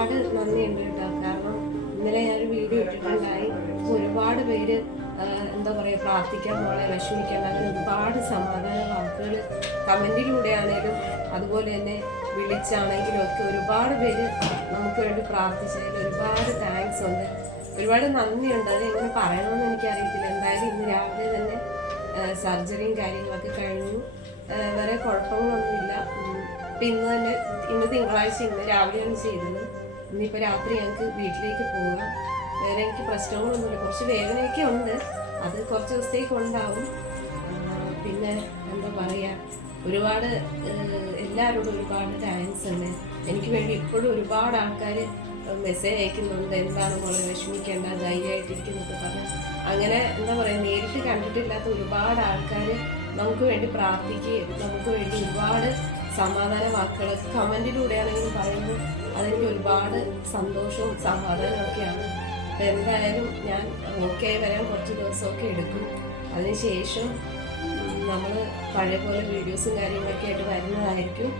ഒരുപാട് നന്ദിയുണ്ട് കേട്ടോ. കാരണം ഇന്നലെ ഞാനൊരു വീഡിയോ ഇട്ടിട്ടുണ്ടായി. ഒരുപാട് പേര് എന്താ പറയുക, പ്രാർത്ഥിക്കാൻ മോളെ വിഷമിക്കേണ്ട, അങ്ങനെ ഒരുപാട് സമാധാന വാക്കുകൾ കമൻറ്റിലൂടെ ആണെങ്കിലും അതുപോലെ തന്നെ വിളിച്ചാണെങ്കിലും ഒക്കെ ഒരുപാട് പേര് നമുക്ക് വേണ്ടി പ്രാർത്ഥിച്ചതിൽ ഒരുപാട് താങ്ക്സ് ഉണ്ട്, ഒരുപാട് നന്ദിയുണ്ട്. അത് എങ്ങനെ പറയണമെന്ന് എനിക്കറിയത്തില്ല. എന്തായാലും ഇന്ന് രാവിലെ തന്നെ സർജറിയും കാര്യങ്ങളൊക്കെ കഴിഞ്ഞു, വേറെ കുഴപ്പങ്ങളൊന്നുമില്ല. അപ്പം ഇന്ന് തിങ്കളാഴ്ച, ഇന്ന് രാവിലെയാണ് ചെയ്തത്. ഇന്നിപ്പോൾ രാത്രി ഞങ്ങൾക്ക് വീട്ടിലേക്ക് പോകാം. വേറെ എനിക്ക് പ്രശ്നങ്ങളൊന്നുമില്ല, കുറച്ച് വേദനയൊക്കെ ഉണ്ട്, അത് കുറച്ച് ദിവസത്തേക്ക് ഉണ്ടാവും. പിന്നെ എന്താ പറയുക, ഒരുപാട് എല്ലാവരോടും ഒരുപാട് താങ്ക്സ് ഉണ്ട്. എനിക്ക് വേണ്ടി ഇപ്പോഴും ഒരുപാട് ആൾക്കാർ മെസ്സേജ് അയക്കുന്നുണ്ട്, എന്താണ് മോളെ വിഷമിക്കേണ്ട, ധൈര്യമായിട്ടിരിക്കുന്നൊക്കെ പറഞ്ഞ്. അങ്ങനെ എന്താ പറയുക, നേരിട്ട് കണ്ടിട്ടില്ലാത്ത ഒരുപാട് ആൾക്കാർ നമുക്ക് വേണ്ടി പ്രാർത്ഥിക്കുകയും നമുക്ക് വേണ്ടി ഒരുപാട് സമാധാന വാക്കുകൾ കമൻറ്റിലൂടെയാണെങ്കിലും പറയുമ്പോൾ അതെനിക്ക് ഒരുപാട് സന്തോഷവും സമാധാനവും ഒക്കെയാണ്. അപ്പം എന്തായാലും ഞാൻ ഓക്കെ ആയി വരാൻ കുറച്ച് ദിവസമൊക്കെ എടുക്കും. അതിനുശേഷം നമ്മൾ പഴയ പോലെ വീഡിയോസും കാര്യങ്ങളൊക്കെ ആയിട്ട് വരുന്നതായിരിക്കും.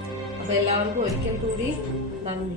അപ്പോൾ എല്ലാവർക്കും ഒരിക്കൽ കൂടി നന്ദി.